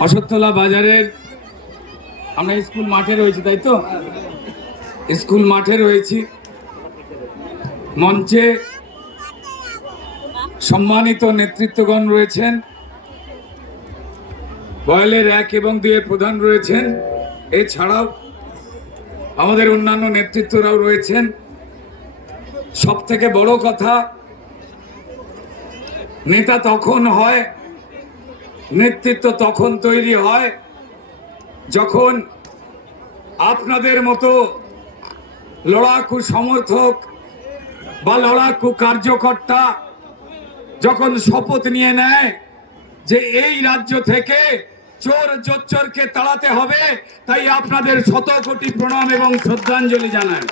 অশোকতলা বাজারের, আমরা স্কুল মাঠে রয়েছি, তাই তো? স্কুল মাঠে রয়েছি। মঞ্চে সম্মানিত নেতৃত্বগণ রয়েছেন। বয়েলের এক এবং দুয়ে প্রধান রয়েছেন। এছাড়াও আমাদের অন্যান্য নেতৃত্বরাও রয়েছেন। সব থেকে বড় কথা, নেতা তখন হয় নেতৃত্ব তখন তৈরি হয় যখন আপনাদের মতো লড়াকু সমর্থক বা লড়াকু কার্যকর্তা যখন শপথ নিয়ে নেয় যে এই রাজ্য থেকে চোর জোচ্চরকে তাড়াতে হবে, তাই আপনাদের শত কোটি প্রণাম এবং শ্রদ্ধাঞ্জলি জানাই।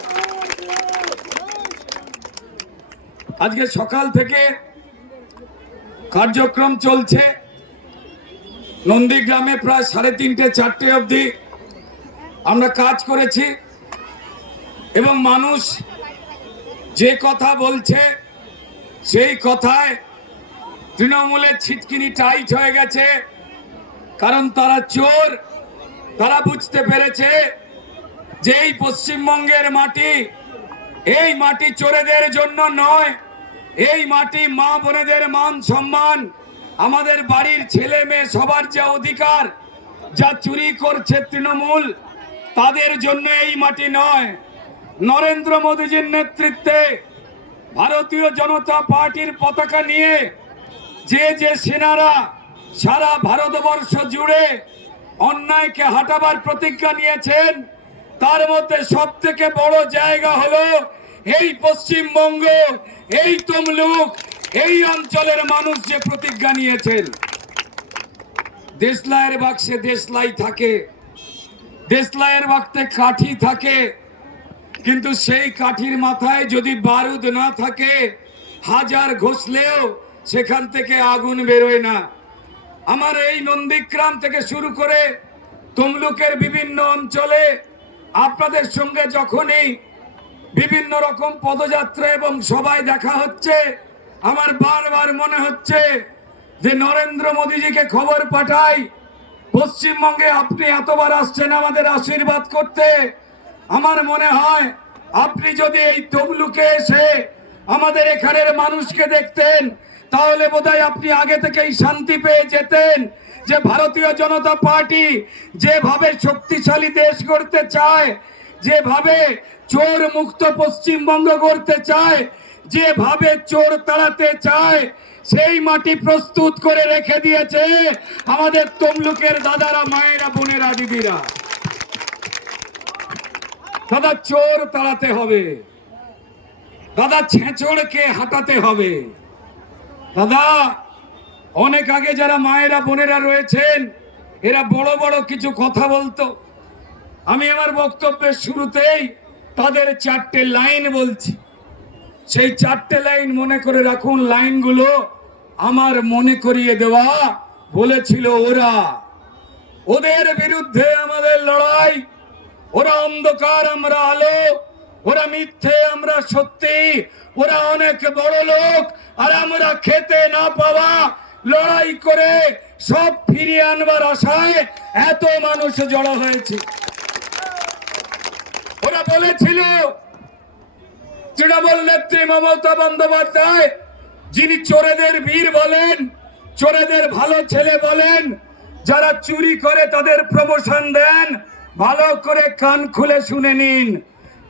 আজকে সকাল থেকে কার্যক্রম চলছে। নন্দীগ্রামে প্রায় সাড়ে তিনটে, চারটে অবধি আমরা কাজ করেছি। এবং মানুষ যে কথা বলছে, সেই কথায় তৃণমূলের ছিটকিনি টাইট হয়ে গেছে। কারণ তারা চোর, তারা বুঝতে পেরেছে যে এই পশ্চিমবঙ্গের মাটি, এই মাটি চোরেদের জন্য নয়, এই মাটি মা বোনেদের মান সম্মান আমাদের বাড়ির ছেলে মেয়ে সবার যে অধিকার, যা চুরি করছে তৃণমূল, তাদের জন্য এই মাটি নয়। নরেন্দ্র মোদীজির নেতৃত্বে ভারতীয় জনতা পার্টির পতাকা নিয়ে যে যে সেনারা সারা ভারতবর্ষ জুড়ে অন্যায়কে হাঁটাবার প্রতিজ্ঞা নিয়েছেন, তার মধ্যে সব থেকে বড় জায়গা হলো এই পশ্চিমবঙ্গ, এই তমলুক এই অঞ্চলের মানুষ যে প্রতিজ্ঞা নিয়েছেন, দেশলাইয়ের বাক্সে দেশলাই থাকে, দেশলাইয়ের বাক্সে কাঠি থাকে, কিন্তু সেই কাঠির মাথায় যদি বারুদ না থাকে, হাজার ঘষলেও সেখান থেকে আগুন বেরোয় না। আমার এই নন্দীগ্রাম থেকে শুরু করে তমলুকের বিভিন্ন অঞ্চলে আপনাদের সঙ্গে যখনই বিভিন্ন রকম পদযাত্রা এবং সবাই দেখা হচ্ছে আমার বারবার মনে হচ্ছে যে নরেন্দ্র মোদীজিকে খবর পাঠাই। পশ্চিমবঙ্গে আপনি এতবার আসছেন আমাদের আশীর্বাদ করতে। আমার মনে হয় আপনি যদি এই তবলুকে এসে আমাদের এখানের মানুষকে দেখতেন, তাহলে বোধহয় আপনি আগে থেকেই শান্তি পেয়ে যেতেন যে ভারতীয় জনতা পার্টি যেভাবে শক্তিশালী দেশ গড়তে চায়, যেভাবে চোর মুক্ত পশ্চিমবঙ্গ গড়তে চায় যেভাবে চোর তাড়াতে চায়, সেই মাটি প্রস্তুত করে রেখে দিয়েছে আমাদের তমলুকের দাদারা, মায়েরা, বোনেরা, দিদিরা। দাদা, চোর তাড়াতে হবে। দাদা, ছেঁচড়কে হাঁটাতে হবে। দাদা, অনেক আগে যারা মায়েরা, বোনেরা রয়েছেন, এরা বড় বড় কিছু কথা বলতো। আমি আমার বক্তব্যের শুরুতেই তাদের চারটে লাইন বলছি। সেই চারটে লাইন মনে করে রাখুন, লাইনগুলো আমার মনে করিয়ে দেওয়া বলেছিল ওরা। ওদের বিরুদ্ধে আমাদের লড়াই, ওরা অন্ধকার আমরা আলো, ওরা মিথ্যে আমরা সত্যি, ওরা অনেক বড় লোক, আর আমরা খেতে না পাওয়া লড়াই করে সব ফিরিয়ে আনবার আশায় এত মানুষ জড়ো হয়েছে। ওরা বলেছিল তৃণমূল নেত্রী মমতা বন্দ্যোপাধ্যায়, যিনি চোরেদের বীর বলেন, চোরেদের ভালো ছেলে বলেন, যারা চুরি করে তাদের প্রমোশন দেন, ভালো করে কান খুলে শুনে নিন।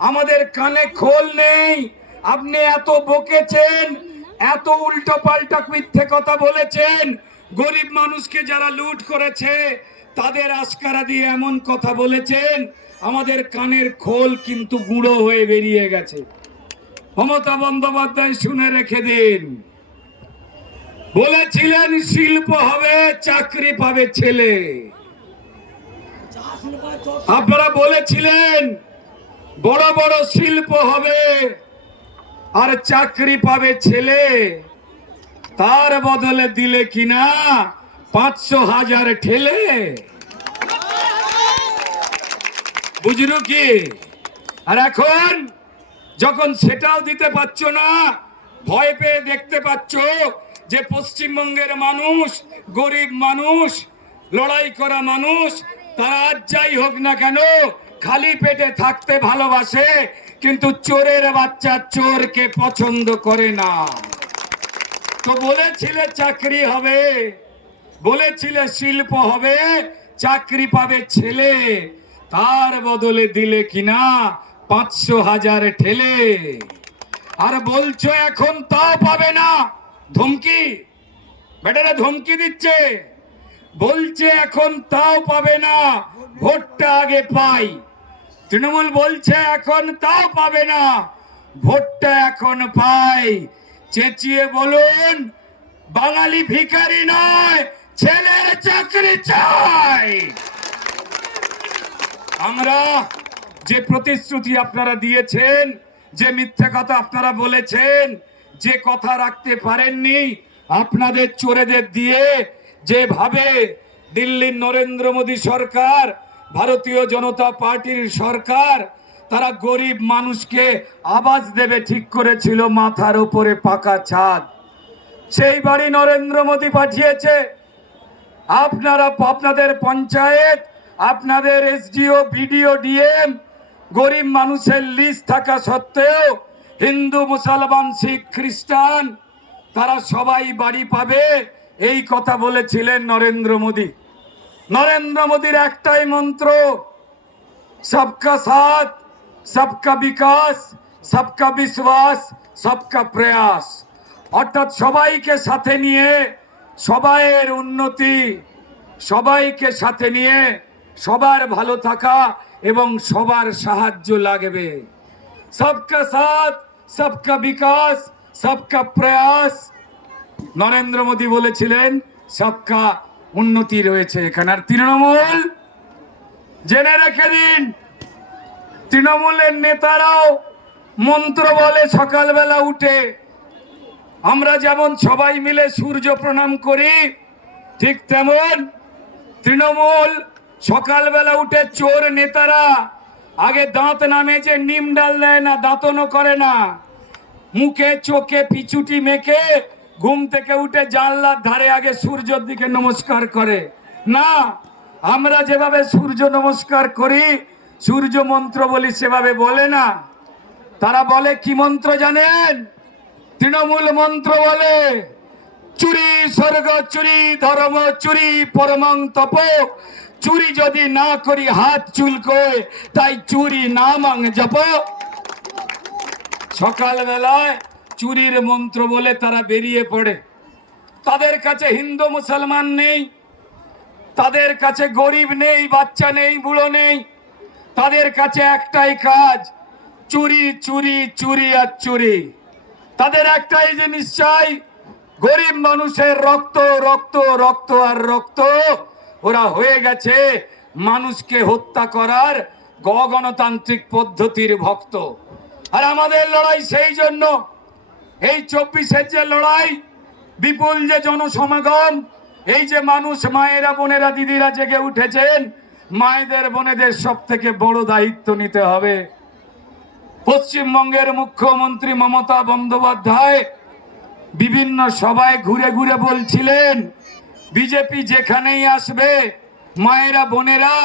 আমাদের কানে খোল নেই, আপনি এত বকেছেন, এত উল্টো পাল্টা মিথ্যে কথা বলেছেন, গরিব মানুষকে যারা লুট করেছে, তাদের আস্কারা দিয়ে এমন কথা বলেছেন, আমাদের কানের খোল কিন্তু গুঁড়ো হয়ে বেরিয়ে গেছে। মমতা বন্দ্যোপাধ্যায় শুনে রেখে দিন। বলেছিলেন, শিল্প হবে, চাকরি পাবে ছেলে। আপনারা বলেছিলেন, বড় বড় শিল্প হবে, আর চাকরি পাবে ছেলে। তার বদলে দিলে কিনা পাঁচশো হাজার ঠেলে। বুঝলো কি? আর এখন যখন সেটাও দিতে পারছ না, ভয় পেয়ে দেখতে পাচ্ছ যে পশ্চিমবঙ্গের মানুষ, গরিব মানুষ, লড়াই করা মানুষ, তারা আজ যাই হোক না কেন খালি পেটে থাকতে ভালোবাসে, কিন্তু চোরের বাচ্চা চোরকে পছন্দ করে না। তো বলেছিলে চাকরি হবে, বলেছিলে শিল্প হবে, চাকরি পাবে ছেলে, তার বদলে দিলে কিনা পাঁচশো হাজার ঠেলে। আর বলছো এখন তাও পাবে না। ধমকি। বেটারা ধমকি দিচ্ছে। বলছে এখন তাও পাবে না। ভোটটা আগে পাই। তৃণমূল বলছে এখন তাও পাবে না। ভোটটা এখন পাই। চেঁচিয়ে বলুন, বাঙালি ভিখারি নয়, ছেলের চাকরি চাই। আমরা যে প্রতিশ্রুতি আপনারা দিয়েছেন, যে মিথ্যে কথা আপনারা বলেছেন, যে কথা রাখতে পারেননি, আপনাদের চোরেদের দিয়ে যেভাবে দিল্লির নরেন্দ্র মোদী সরকার, ভারতীয় জনতা পার্টির সরকার, তারা গরিব মানুষকে আবাস দেবে ঠিক করেছিল মাথার উপরে পাকা ছাদ। সেই বাড়ি নরেন্দ্র মোদী পাঠিয়েছে। আপনারা, আপনাদের পঞ্চায়েত, আপনাদের এসডিও, বিডিও, ডিএম গরিব মানুষের লিস্ট থাকা সত্ত্বেও হিন্দু, মুসলমান, শিখ, খ্রিস্টান, তারা সবাই বাড়ি পাবে। এই কথা বলেছিলেন নরেন্দ্র মোদী। নরেন্দ্র মোদীর একটাই মন্ত্র, সবকা সাথ, সবকা বিকাশ, সবকা বিশ্বাস, সবকা প্রয়াস। অর্থাৎ সবাইকে সাথে নিয়ে সবাইয়ের উন্নতি, সবাইকে সাথে নিয়ে সবার ভালো থাকা এবং সবার সাহায্য লাগবে। সবকা সাথ, সবকা বিকাশ, সবকা প্রয়াস। নরেন্দ্র মোদী বলেছিলেন, সবকা উন্নতি রয়েছে এখানে। আর তৃণমূল, জেনে রেখে দিন, তৃণমূলের নেতারাও মন্ত্র বলে সকালবেলা উঠে, আমরা যেমন সবাই মিলে সূর্য প্রণাম করি, ঠিক তেমন তৃণমূল সকালবেলা উঠে চোর নেতারা আগে দাঁত নামে যে নিম ডাল দেয় না, দাঁতনও করে না। মুখে, চোখে পিছুটি মেখে ঘুম থেকে উঠে জানলার ধারে আগে সূর্যর দিকে নমস্কার করে। না, আমরা যেভাবে সূর্য নমস্কার করি, সূর্য মন্ত্র বলি সেভাবে বলে না। তারা বলে, কি মন্ত্র জানেন? তৃণমূল মন্ত্র বলে, চুরি স্বর্গ, চুরি ধর্ম, চুরি পরমং তপ চুরি যদি না করি হাত চুলকোয় তাই চুরি নামং জপ। সকালবেলায় চুরির মন্ত্র বলে তারা বেরিয়ে পড়ে। তাদের কাছে হিন্দু মুসলমান নেই, তাদের কাছে গরিব নেই, বাচ্চা নেই, বুড়ো নেই, তাদের কাছে একটাই কাজ, চুরি চুরি চুরি আর চুরি। তাদের একটাই জিনিস চাই, গরিব মানুষের রক্ত রক্ত রক্ত আর রক্ত। ওরা হয়ে গেছে মানুষকে হত্যা করার গণতান্ত্রিক পদ্ধতির ভক্ত। আর আমাদের লড়াই সেই জন্য। এই চব্বিশের যে লড়াই, বিপুল যে জনসমাগম, এই যে মানুষ মায়েরা, বোনেরা, দিদিরা জেগে উঠেছেন, মায়েদের, বোনেদের সব থেকে বড় দায়িত্ব নিতে হবে। পশ্চিমবঙ্গের মুখ্যমন্ত্রী মমতা বন্দ্যোপাধ্যায় বিভিন্ন সভায় ঘুরে ঘুরে বলছিলেন বিজেপি যেখানেই আসবে, মায়েরা, বোনেরা,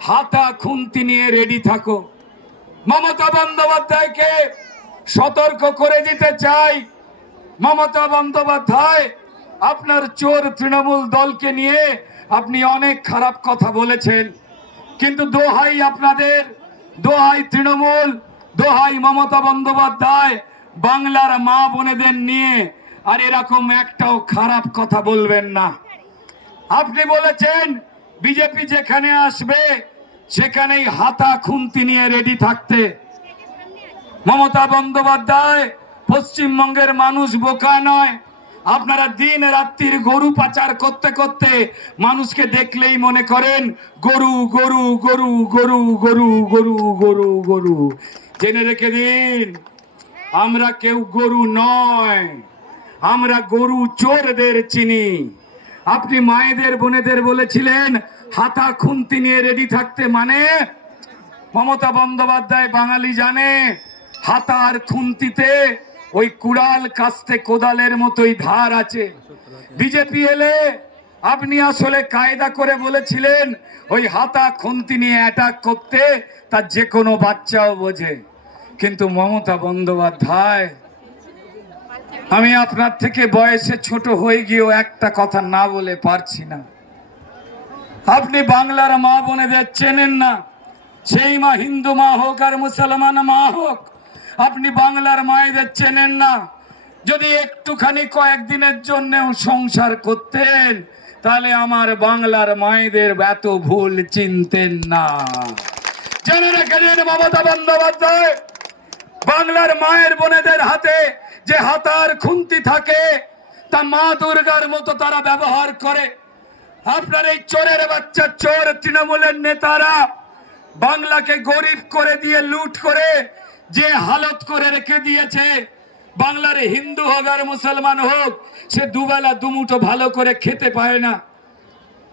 হাতা খুন্তি নিয়ে রেডি থাকো। মমতা বন্দ্যোপাধ্যায়কে সতর্ক করে দিতে চাই। মমতা বন্দ্যোপাধ্যায়, আপনার চোর তৃণমূল দলকে নিয়ে আপনি অনেক খারাপ কথা বলেছেন। কিন্তু দোহাই আপনাদের, দোহাই তৃণমূল, দোহাই মমতা বন্দ্যোপাধ্যায়, বাংলার মা বোনেদের নিয়ে। আর এরকম একটাও খারাপ কথা বলবেন না। আপনি বলেছেন, বিজেপি যেখানে আসবে, সেখানেই হাতা খুন্তি নিয়ে রেডি থাকতে। মমতা বন্দ্যোপাধ্যায় পশ্চিমবঙ্গের মানুষ বোকা নয়। আপনারা দিন রাত্রির গরু পাচার করতে করতে মানুষকে দেখলেই মনে করেন, গরু গরু গরু গরু গরু গরু গরু গরু। জেনে রেখে দিন, আমরা কেউ গরু নয়, আমরা গরু চোরদের চিনি। আপনি মায়েদের, বোনেদের বলেছিলেন, হাতা খুন্তি নিয়ে রেডি থাকতে মানে মমতা বন্দ্যোপাধ্যায় বাঙালি জানে হাতার খুন্তিতে ওই কুড়াল কাস্তে কোদালের মতোই ধার আছে। বিজেপি এলে আপনি আসলে কায়দা করে বলেছিলেন, ওই হাতা খুন্তি নিয়ে অ্যাটাক করতে তার যে কোনো বাচ্চাও বোঝে। কিন্তু মমতা বন্দ্যোপাধ্যায় আমি আপনার থেকে বয়সে ছোট হয়ে গিয়েও একটা কথা না বলে পারছি না। আপনি বাংলার মা বোনেদের চেনেন না। সেই মা হিন্দু মা হোক আর মুসলমান মা হোক, আপনি বাংলার মায়েদের চেনেন না। যদি একটুখানি কয়েকদিনের জন্য সংসার করতেন, তাহলে আমার বাংলার মায়েদের এত ভুল চিনতেন না। জেনে রেখে মমতা বন্দ্যোপাধ্যায়, বাংলার মায়ের বোনেদের হাতে যে হাতার খুন্তি থাকে, তা মা দুর্গার মতো তারা ব্যবহার করে। আপনার এই চোরের বাচ্চা, চোর তৃণমূলের নেতারা বাংলাকে গরিব করে দিয়ে লুট করে যে হালত করে রেখে দিয়েছে, বাংলার হিন্দু হোক আর মুসলমান হোক, সে দুবেলা দুমুঠো ভালো করে খেতে পায় না।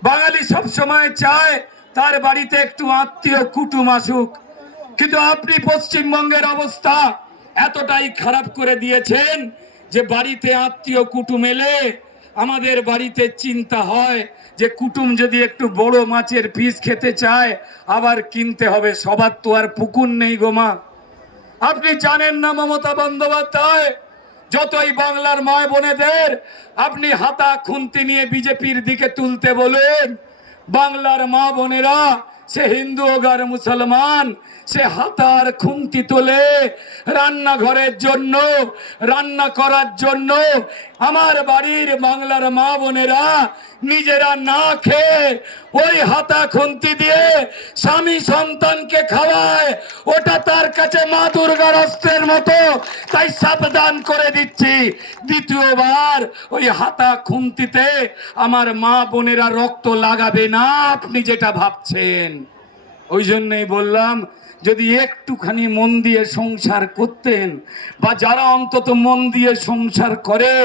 বাঙালি সব সময় চায় তার বাড়িতে একটু আত্মীয় কুটুম আসুক। কিন্তু আপনি পশ্চিমবঙ্গের অবস্থা এতটাই খারাপ করে দিয়েছেন যে বাড়িতে আত্মীয় কুটুম এলে আমাদের বাড়িতে চিন্তা হয় যে কুটুম যদি একটু বড় মাছের পিস খেতে চায়, আবার কিনতে হবে। সবার তো আর পুকুর নেই গোমা আপনি জানেন না মমতা বন্দ্যোপাধ্যায়? যতই বাংলার মা বোনেদের, আপনি হাতা খুন্তি নিয়ে বিজেপির দিকে তুলতে বলেন, বাংলার মা বোনেরা সে হিন্দু হোক আর মুসলমান সে হাতার খুন্তি তোলে রান্নাঘরের জন্য, রান্না করার জন্য। আমার বাড়ির বাংলার মা বোনেরা নিজেরা না খেয়ে ওই হাতা খুন্তি দিয়ে স্বামী সন্তানকে খাওয়ায়। ওটা তার কাছে মা দুর্গার অস্ত্রের মতো। তাই সাবধান করে দিচ্ছি। দ্বিতীয়বার ওই হাতা খুন্তিতে আমার মা বোনেরা রক্ত লাগাবে না, আপনি যেটা ভাবছেন। ওই জন্যই বললাম যদি একটুখানি মন দিয়ে সংসার করতেন, বা যারা অন্তত মন দিয়ে সংসার করে,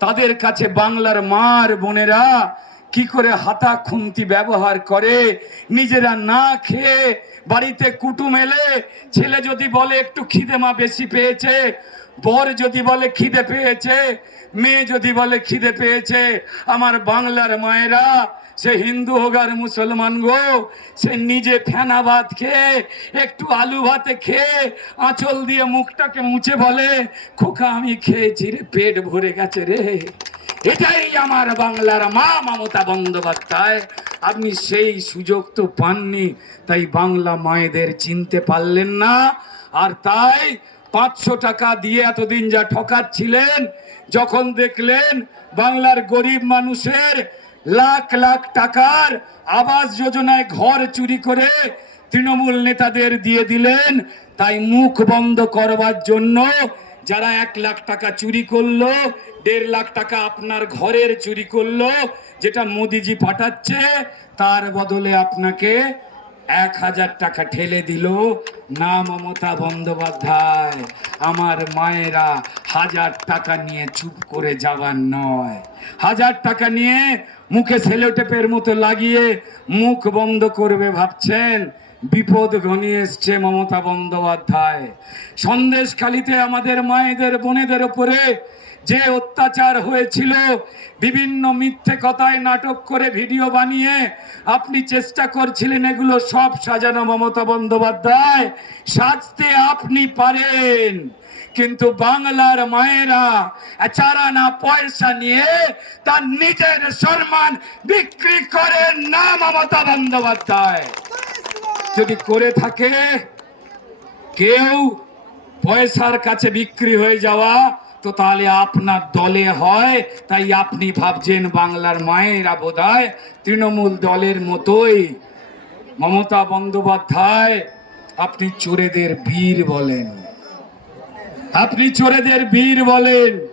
তাদের কাছে বাংলার মার বোনেরা কি করে হাতা খুন্তি ব্যবহার করে? নিজেরা না খেয়ে বাড়িতে কুটুম এলে, ছেলে যদি বলে একটু খিদে মা বেশি পেয়েছে, বর যদি বলে খিদে পেয়েছে, মেয়ে যদি বলে খিদে পেয়েছে, আমার বাংলার মায়েরা সে হিন্দু হোক আর মুসলমান গো, সে নিজে ফেনা ভাত খেয়ে, একটু আলু ভাতে খেয়ে, আঁচল দিয়ে মুখটাকে মুছে বলে, খোকা আমি খেয়েছি রে, পেট ভরে গেছে রে। এটাই আমার বাংলার মা মমতা বন্দ্যোপাধ্যায়। আপনি সেই সুযোগ তো পাননি, তাই বাংলা মায়েদের চিনতে পারলেন না। আর তাই পাঁচশো টাকা দিয়ে এতদিন যা ঠকাচ্ছিলেন, যখন দেখলেন বাংলার গরিব মানুষের লাখ লাখ টাকার আবাস যোজনায় ঘর চুরি করে তৃণমূল নেতাদের দিয়ে দিলেন। তাই মুখ বন্ধ করবার জন্য যারা এক লাখ টাকা চুরি করল, দেড় লাখ টাকা আপনার ঘরের চুরি করল, যেটা মোদিজি পাঠাচ্ছে, তার বদলে আপনাকে এক হাজার টাকা ঠেলে দিল না মমতা বন্দ্যোপাধ্যায়। আমার মায়েরা হাজার টাকা নিয়ে চুপ করে যাবার নয়। হাজার টাকা নিয়ে মুখে সেলোটেপের মতো লাগিয়ে মুখ বন্ধ করবে ভাবছেন। বিপদ ঘনিয়ে এসছে মমতা বন্দ্যোপাধ্যায়। সন্দেশখালিতে আমাদের মায়েদের বোনেদের উপরে যে অত্যাচার হয়েছিল, বিভিন্ন মিথ্যে কথায় নাটক করে ভিডিও বানিয়ে আপনি চেষ্টা করছিলেন এগুলো সব সাজানো মমতা বন্দ্যোপাধ্যায়। সাজতে আপনি পারেন। কিন্তু বাংলার মায়েরা চারানা পয়সা নিয়ে তার নিজের সম্মান বিক্রি করে না মমতা বন্দ্যোপাধ্যায়। যদি করে থাকে, কেউ পয়সার কাছে বিক্রি হয়ে যাওয়া, তো তাহলে আপনার দলে হয়। তাই আপনি ভাবছেন বাংলার মায়েরা বোধহয় তৃণমূল দলের মতোই। মমতা বন্দ্যোপাধ্যায়, আপনি চোরেদের বীর বলেন। আপনি চোরেদের বীর বলেন।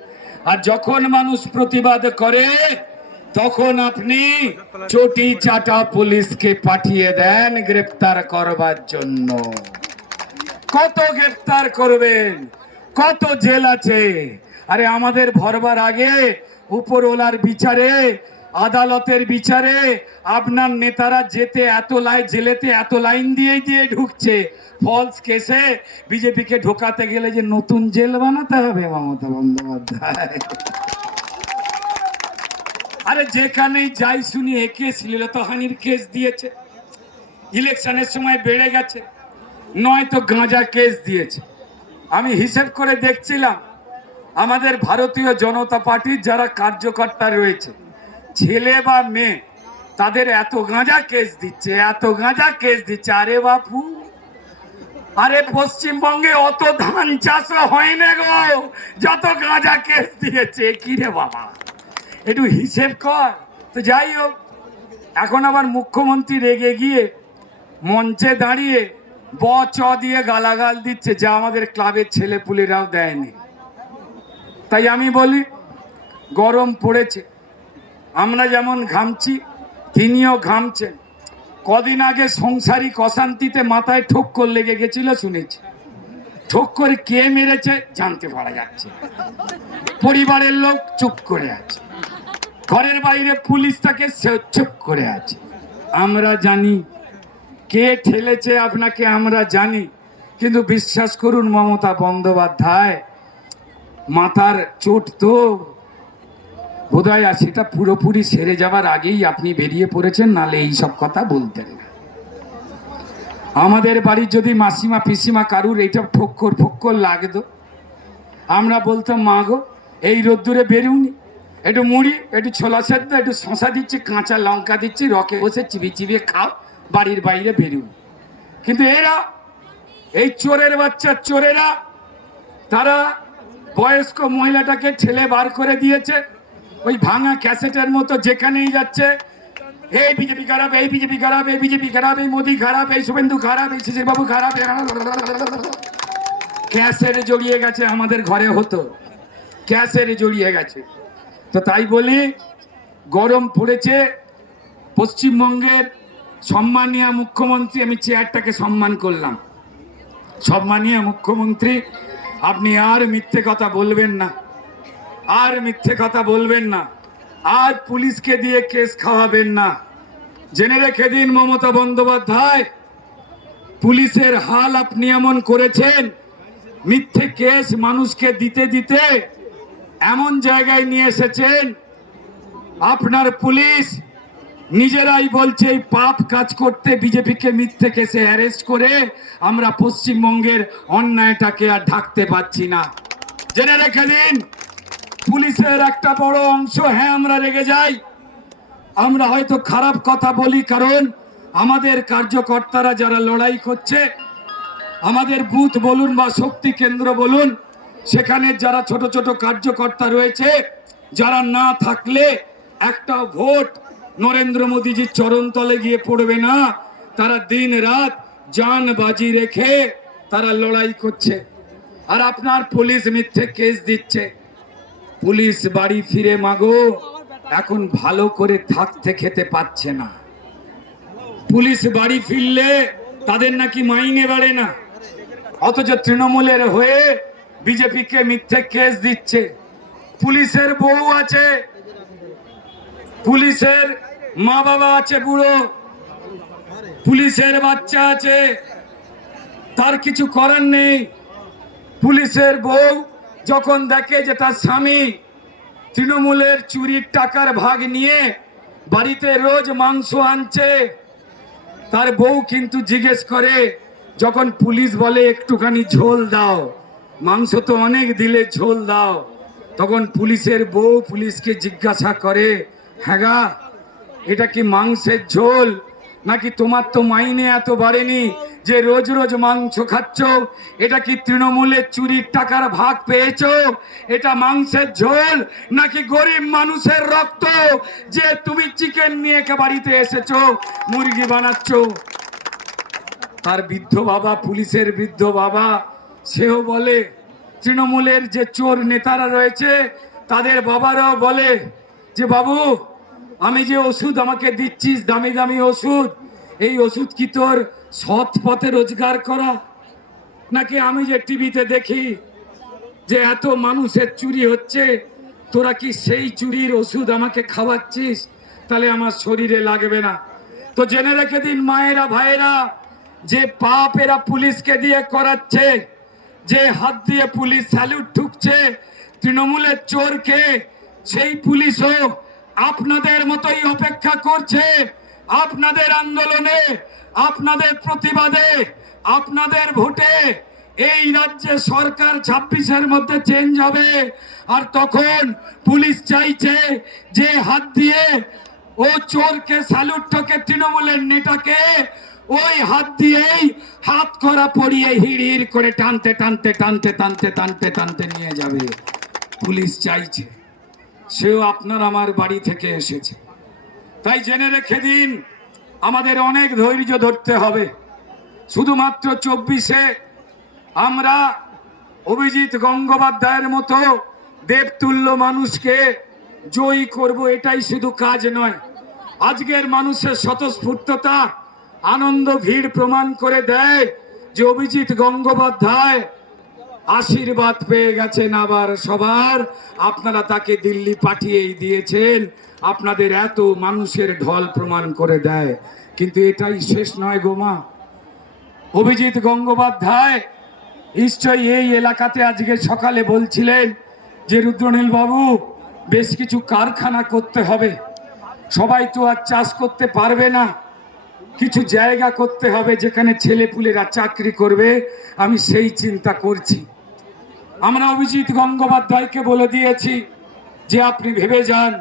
আর যখন মানুষ প্রতিবাদ করে, তখন আপনি চটি চাটা পুলিশকে পাঠিয়ে দেন গ্রেপ্তার করবার জন্য। কত গ্রেপ্তার করবেন? কত জেল আছে? আরে আমাদের ভরবার আগে উপরওয়ালার বিচারে আদালতের বিচারে আপনার নেতারা যেতে এত লাইন জেলেতে এত লাইন দিয়েই দিয়ে ঢুকছে। ফলস কেসে বিজেপিকে ঢোকাতে গেলে যে নতুন জেল বানাতে হবে মমতা বন্দ্যোপাধ্যায়। আরে যেখানেই যাই শুনি একে শ্লীলতাহানির কেস দিয়েছে। ইলেকশনের সময় বেড়ে গেছে। নয়তো গাঁজা কেস দিয়েছে। আমি হিসেব করে দেখছিলাম, আমাদের ভারতীয় জনতা পার্টির যারা কার্যকর্তা রয়েছে ছেলে বা মেয়ে, তাদের এত গাঁজা কেস দিচ্ছে, এত গাঁজা কেস দিচ্ছে। আরে বাপু, আরে পশ্চিমবঙ্গে অত ধান চাষও হয় না গো। যত গাঁজা কেস দিয়েছে, কি রে বাবা? একটু হিসেব কর। তো যাই হোক, এখন আবার মুখ্যমন্ত্রী রেগে গিয়ে মঞ্চে দাঁড়িয়ে ব, চ দিয়ে গালাগাল দিচ্ছে, যা আমাদের ক্লাবের ছেলেপুলেরাও দেয়নি। তাই আমি বলি, গরম পড়েছে। আমরা যেমন ঘামছি, তিনিও ঘামছেন। কদিন আগে সংসারিক অশান্তিতে মাথায় ঠোক্কর লেগে গেছিল, শুনেছি। ঠোক্কর কে মেরেছে জানতে পারা যাচ্ছে পরিবারের লোক চুপ করে আছে। ঘরের বাইরে পুলিশ তাকে চুপ করে আছে। আমরা জানি কে ঠেলেছে আপনাকে আমরা জানি, কিন্তু বিশ্বাস করুন মমতা বন্দ্যোপাধ্যায়, মাথার চোট তো বোধহয় আর সেটা পুরোপুরি সেরে যাবার আগেই আপনি বেরিয়ে পড়েছেন, নালে এই সব কথা বলতেন না। আমাদের বাড়ির যদি মাসিমা, পিসিমা কারুর এইটা ঠক্কর ফক্কর লাগতো, আমরা বলতাম, মা গো, এই রোদ্দুরে বেরুনি, একটু মুড়ি, একটু ছোলা সেদ্ধ, একটু শশা দিচ্ছি, কাঁচা লঙ্কা দিচ্ছি, রকে বসে চিবিয়ে চিবিয়ে খাও, বাড়ির বাইরে বেরুন। কিন্তু এরা, এই চোরের বাচ্চা চোরেরা, তারা বয়স্ক মহিলাটাকে ঠেলে বার করে দিয়েছে ওই ভাঙা ক্যাসেটের মতো যেখানেই যাচ্ছে, এই বিজেপি খারাপ, এই বিজেপি খারাপ, এই বিজেপি খারাপ, এই মোদি খারাপ, এই শুভেন্দু খারাপ, এই শিশির বাবু খারাপ ক্যাসেট জড়িয়ে গেছে আমাদের ঘরে হতো। ক্যাসেট জড়িয়ে গেছে। তো তাই বলি, গরম পড়েছে। পশ্চিমবঙ্গের সম্মানীয় মুখ্যমন্ত্রী, আমি চেয়ারটাকে সম্মান করলাম। সম্মানীয় মুখ্যমন্ত্রী, আপনি আর মিথ্যে কথা বলবেন না। আর মিথ্যে কথা বলবেন না। আর পুলিশকে দিয়ে কেস খাওয়াবেন না। জেনে রেখে দিন মমতা বন্দ্যোপাধ্যায়, পুলিশের হাল আপনি এমন করেছেন, মিথ্যে কেস মানুষকে দিতে দিতে এমন জায়গায় নিয়ে এসেছেন, আপনার পুলিশ নিজেরাই বলছে এই পাপ কাজ করতে বিজেপিকে মিথ্যে কেসে অ্যারেস্ট করে আমরা পশ্চিমবঙ্গের অন্যায়টাকে আর ঢাকতে পারছি না। জেনে রেখে দিন পুলিশের একটা বড় অংশ হ্যাঁ আমরা রেগে যাই। আমরা হয়তো খারাপ কথা বলি, কারণ আমাদের কার্যকর্তারা যারা লড়াই করছে, আমাদের বুথ বলুন বা শক্তি কেন্দ্র বলুন, সেখানে যারা ছোট ছোট কার্যকর্তা রয়েছে, যারা না থাকলে একটা ভোট নরেন্দ্র মোদীজির চরণতলে গিয়ে পড়বে না। তারা দিন রাত জান বাজি রেখে তারা লড়াই করছে। আর আপনার পুলিশ মিথ্যে কেস দিচ্ছে। পুলিশ বাড়ি ফিরে মাগো। এখন ভালো করে থাকতে খেতে পাচ্ছে না। পুলিশ বাড়ি ফিরলে তাদের নাকি মাইনে বাড়ে না। অথচ তৃণমূলের হয়ে বিজেপিকে মিথ্যে কেস দিচ্ছে। পুলিশের বউ আছে। পুলিশের মা বাবা আছে বুড়ো। পুলিশের বাচ্চা আছে। তার কিছু করার নেই। পুলিশের বউ যখন দেখে যে তার স্বামী তৃণমূলের চুরির টাকার ভাগ নিয়ে বাড়িতে রোজ মাংস আনছে, তার বউ কিন্তু জিজ্ঞেস করে, যখন পুলিশ বলে, একটুখানি ঝোল দাও, মাংস তো অনেক দিলে ঝোল দাও। তখন পুলিশের বউ পুলিশকে জিজ্ঞাসা করে হ্যাঁ এটা কি মাংসের ঝোল? নাকি তোমার তো মাইনে এত বাড়েনি যে রোজ রোজ মাংস খাচ্ছ? এটা কি তৃণমূলের চুরির টাকার ভাগ পেয়েছ? এটা মাংসের ঝোল নাকি গরিব মানুষের রক্ত যে তুমি চিকেন নিয়ে কে বাড়িতে এসেছ, মুরগি বানাচ্ছ? তার বৃদ্ধ বাবা, পুলিশের বৃদ্ধ বাবা, সেও বলে, তৃণমূলের যে চোর নেতারা রয়েছে, তাদের বাবারাও বলে যে, বাবু আমি যে ওষুধ আমাকে দিচ্ছিস, দামি দামি ওষুধ, এই ওষুধ কি তোর সৎ পথে রোজগার করা? নাকি আমি যে টিভিতে দেখি যে এত মানুষের চুরি হচ্ছে, তোরা কি সেই চুরির ওষুধ আমাকে খাওয়াচ্ছিস? তাহলে আমার শরীরে লাগবে না। তো জেনে রেখে দিন, মায়েরা, ভাইয়েরা, যে পাপ এরা পুলিশকে দিয়ে করাচ্ছে, যে হাত দিয়ে পুলিশ স্যালুট ঠুকছে, তৃণমূলের চোরকে, সেই পুলিশও আপনাদের মতোই অপেক্ষা করছে আপনাদের আন্দোলনে, আপনাদের প্রতিবাদে, আপনাদের ভোটে। এই রাজ্যে সরকার ছাব্বিশের মধ্যে চেঞ্জ হবে। আর তখন পুলিশ চাইছে যে হাত দিয়ে ও চোরকে স্যালুট ঠকে তৃণমূলের নেতাকে ওই হাত দিয়েই হাত করা পড়িয়ে হিড় হিড় করে টানতে টানতে টানতে টানতে টানতে টানতে নিয়ে যাবে। পুলিশ চাইছে। সেও আপনার আমার বাড়ি থেকে এসেছে। তাই জেনে রেখে দিন, আমাদের অনেক ধৈর্য ধরতে হবে। শুধুমাত্র চব্বিশে আমরা অভিজিৎ গঙ্গোপাধ্যায়ের মতো দেবতুল্য মানুষকে জয়ী করব, এটাই শুধু কাজ নয়। আজকের মানুষের স্বতঃস্ফূর্ততা, আনন্দ, ভিড় প্রমাণ করে দেয় যে অভিজিৎ গঙ্গোপাধ্যায় আশীর্বাদ পেয়ে গেছেন আবার সবার। আপনারা তাকে দিল্লি পাঠিয়েই দিয়েছেন। আপনাদের এত মানুষের ঢল প্রমাণ করে দেয়। কিন্তু এটাই শেষ নয় গোমা অভিজিৎ গঙ্গোপাধ্যায় নিশ্চয়ই এই এলাকাতে আজকে সকালে বলছিলেন যে রুদ্রনীল বাবু বেশ কিছু কারখানা করতে হবে। সবাই তো আর চাষ করতে পারবে না। কিছু জায়গা করতে হবে যেখানে ছেলেপুলেরা চাকরি করবে। আমি সেই চিন্তা করছি। আমরা অভিজিৎ গঙ্গোপাধ্যায়কে বলে দিয়েছি যে আপনি ভেবে যান,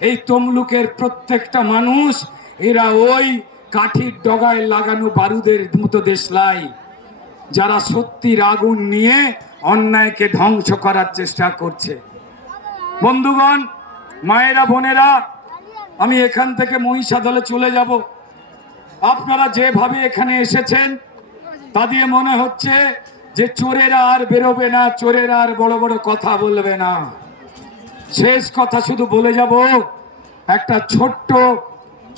এই তমলুকের প্রত্যেকটা মানুষ, এরা ওই কাঠির ডগায় লাগানো বারুদের মতো দেশলাই, যারা সত্যির আগুন নিয়ে অন্যায়কে ধ্বংস করার চেষ্টা করছে। বন্ধুগণ, মায়েরা, বোনেরা, আমি এখান থেকে মহিষাদলে চলে যাব। আপনারা যেভাবে এখানে এসেছেন, তা দিয়ে মনে হচ্ছে যে চোরেরা আর বেরোবে না, চোরেরা আর বড় বড় কথা বলবে না। শেষ কথা শুধু বলে যাব, একটা ছোট্ট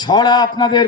ছড়া আপনাদের